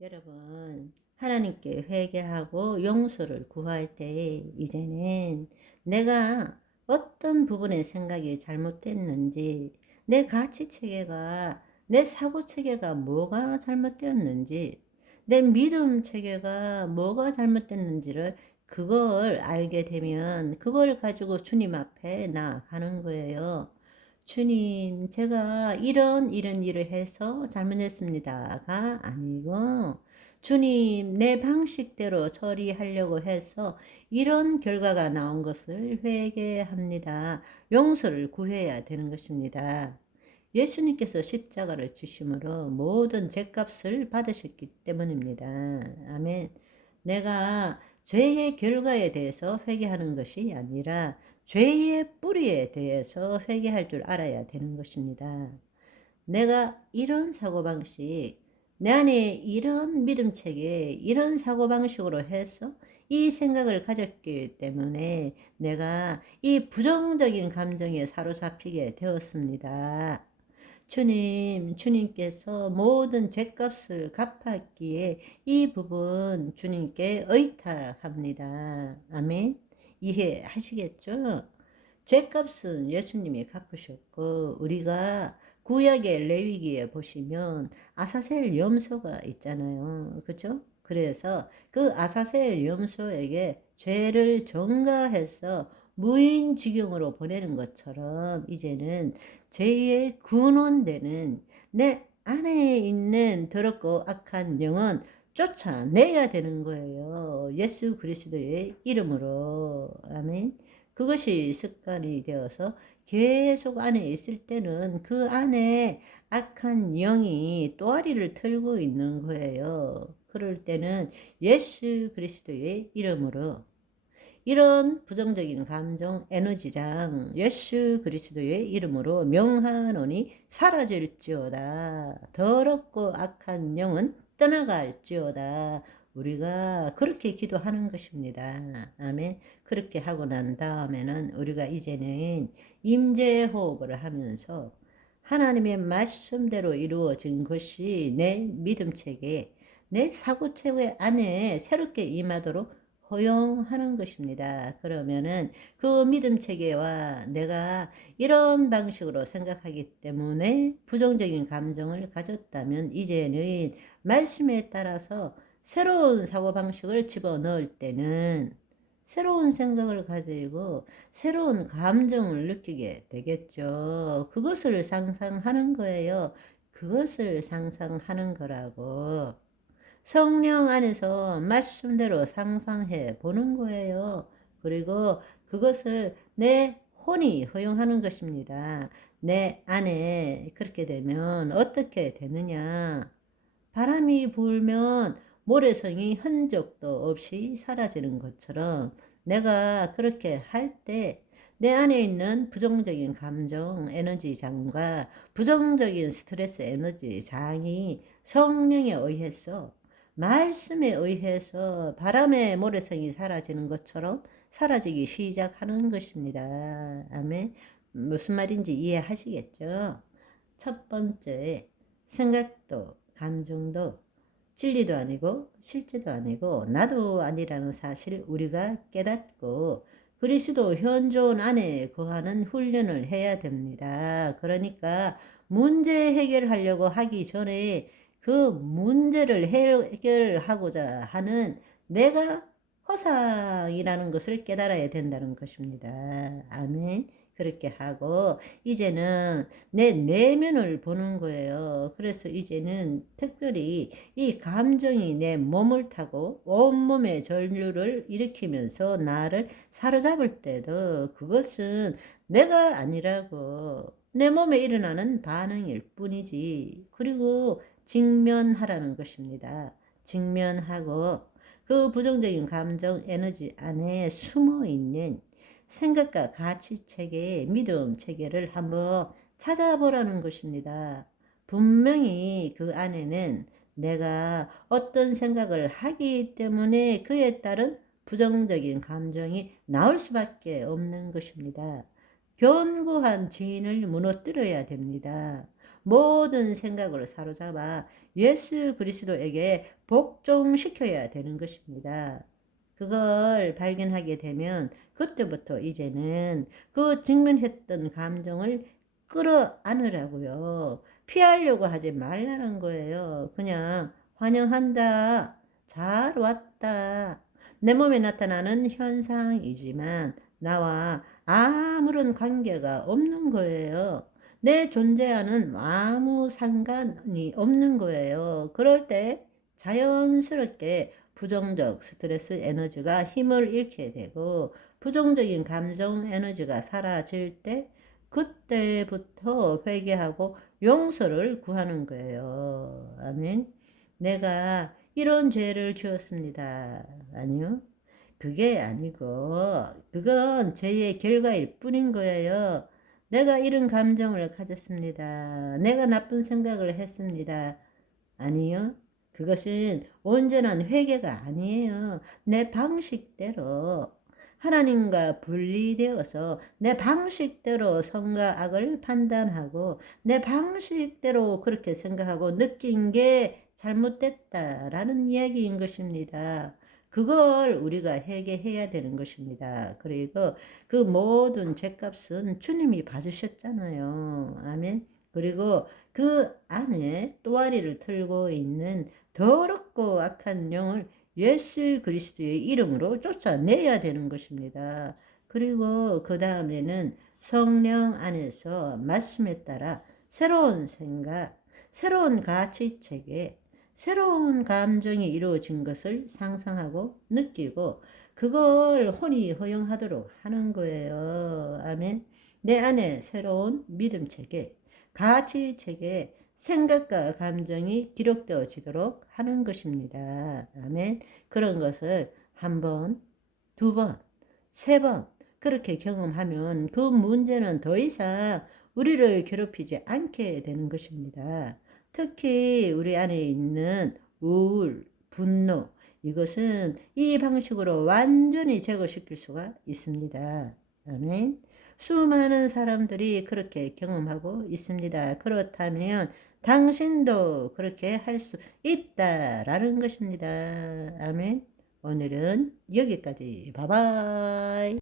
여러분, 하나님께 회개하고 용서를 구할 때 이제는 내가 어떤 부분의 생각이 잘못됐는지, 내 가치 체계가, 내 사고 체계가 뭐가 잘못되었는지, 내 믿음 체계가 뭐가 잘못됐는지를 그걸 알게 되면 그걸 가지고 주님 앞에 나아가는 거예요. 주님, 제가 이런 일을 해서 잘못했습니다가 아니고, 주님, 내 방식대로 처리하려고 해서 이런 결과가 나온 것을 회개합니다. 용서를 구해야 되는 것입니다. 예수님께서 십자가를 지심으로 모든 죄값을 받으셨기 때문입니다. 아멘. 내가 죄의 결과에 대해서 회개하는 것이 아니라 죄의 뿌리에 대해서 회개할 줄 알아야 되는 것입니다. 내가 이런 사고방식, 내 안에 이런 믿음체계, 이런 사고방식으로 해서 이 생각을 가졌기 때문에 내가 이 부정적인 감정에 사로잡히게 되었습니다. 주님께서 모든 죄값을 갚았기에 이 부분 주님께 의탁합니다. 아멘. 이해하시겠죠? 죄값은 예수님이 갚으셨고, 우리가 구약의 레위기에 보시면 아사셀 염소가 있잖아요. 그죠? 그래서 그 아사셀 염소에게 죄를 전가해서 무인지경으로 보내는 것처럼 이제는 죄의 근원되는 내 안에 있는 더럽고 악한 영은 쫓아내야 되는 거예요. 예수 그리스도의 이름으로. 아멘. 그것이 습관이 되어서 계속 안에 있을 때는 그 안에 악한 영이 또아리를 틀고 있는 거예요. 그럴 때는 예수 그리스도의 이름으로 이런 부정적인 감정, 에너지장 예수 그리스도의 이름으로 명하노니 사라질지어다. 더럽고 악한 영은 떠나갈지어다. 우리가 그렇게 기도하는 것입니다. 아멘. 그렇게 하고 난 다음에는 우리가 이제는 임재호흡을 하면서 하나님의 말씀대로 이루어진 것이 내 믿음체계, 내 사고체계 안에 새롭게 임하도록 허용하는 것입니다. 그러면은 그 믿음 체계와 내가 이런 방식으로 생각하기 때문에 부정적인 감정을 가졌다면 이제는 말씀에 따라서 새로운 사고방식을 집어넣을 때는 새로운 생각을 가지고 새로운 감정을 느끼게 되겠죠. 그것을 상상하는 거예요. 그것을 상상하는 거라고. 성령 안에서 말씀대로 상상해 보는 거예요. 그리고 그것을 내 혼이 허용하는 것입니다. 내 안에 그렇게 되면 어떻게 되느냐? 바람이 불면 모래성이 흔적도 없이 사라지는 것처럼 내가 그렇게 할 때 내 안에 있는 부정적인 감정 에너지 장과 부정적인 스트레스 에너지 장이 성령에 의해서 말씀에 의해서 바람의 모래성이 사라지는 것처럼 사라지기 시작하는 것입니다. 아멘. 무슨 말인지 이해하시겠죠? 첫 번째, 생각도 감정도 진리도 아니고 실제도 아니고 나도 아니라는 사실 우리가 깨닫고 그리스도 현존 안에 거하는 훈련을 해야 됩니다. 그러니까 문제 해결하려고 하기 전에 그 문제를 해결하고자 하는 내가 허상이라는 것을 깨달아야 된다는 것입니다. 아멘. 그렇게 하고 이제는 내 내면을 보는 거예요. 그래서 이제는 특별히 이 감정이 내 몸을 타고 온몸의 전류를 일으키면서 나를 사로잡을 때도 그것은 내가 아니라고 내 몸에 일어나는 반응일 뿐이지. 그리고 직면하라는 것입니다. 직면하고 그 부정적인 감정 에너지 안에 숨어 있는 생각과 가치 체계, 믿음 체계를 한번 찾아보라는 것입니다. 분명히 그 안에는 내가 어떤 생각을 하기 때문에 그에 따른 부정적인 감정이 나올 수밖에 없는 것입니다. 견고한 지인을 무너뜨려야 됩니다. 모든 생각을 사로잡아 예수 그리스도에게 복종시켜야 되는 것입니다. 그걸 발견하게 되면 그때부터 이제는 그 직면했던 감정을 끌어안으라고요. 피하려고 하지 말라는 거예요. 그냥 환영한다. 잘 왔다. 내 몸에 나타나는 현상이지만 나와 아무런 관계가 없는 거예요. 내 존재와는 아무 상관이 없는 거예요. 그럴 때 자연스럽게 부정적 스트레스 에너지가 힘을 잃게 되고 부정적인 감정 에너지가 사라질 때 그때부터 회개하고 용서를 구하는 거예요. 아멘. 내가 이런 죄를 지었습니다. 아니요. 그게 아니고 그건 죄의 결과일 뿐인 거예요. 내가 이런 감정을 가졌습니다. 내가 나쁜 생각을 했습니다. 아니요. 그것은 온전한 회개가 아니에요. 내 방식대로 하나님과 분리되어서 내 방식대로 선과 악을 판단하고 내 방식대로 그렇게 생각하고 느낀 게 잘못됐다라는 이야기인 것입니다. 그걸 우리가 회개해야 되는 것입니다. 그리고 그 모든 죄값은 주님이 받으셨잖아요. 아멘. 그리고 그 안에 또아리를 틀고 있는 더럽고 악한 영을 예수 그리스도의 이름으로 쫓아내야 되는 것입니다. 그리고 그 다음에는 성령 안에서 말씀에 따라 새로운 생각, 새로운 가치체계, 새로운 감정이 이루어진 것을 상상하고 느끼고 그걸 혼이 허용하도록 하는 거예요. 아멘. 내 안에 새로운 믿음체계, 가치체계, 생각과 감정이 기록되어지도록 하는 것입니다. 아멘. 그런 것을 한 번, 두 번, 세 번 그렇게 경험하면 그 문제는 더 이상 우리를 괴롭히지 않게 되는 것입니다. 특히 우리 안에 있는 우울, 분노, 이것은 이 방식으로 완전히 제거시킬 수가 있습니다. 아멘. 수많은 사람들이 그렇게 경험하고 있습니다. 그렇다면 당신도 그렇게 할 수 있다라는 것입니다. 아멘. 오늘은 여기까지. 바이바이.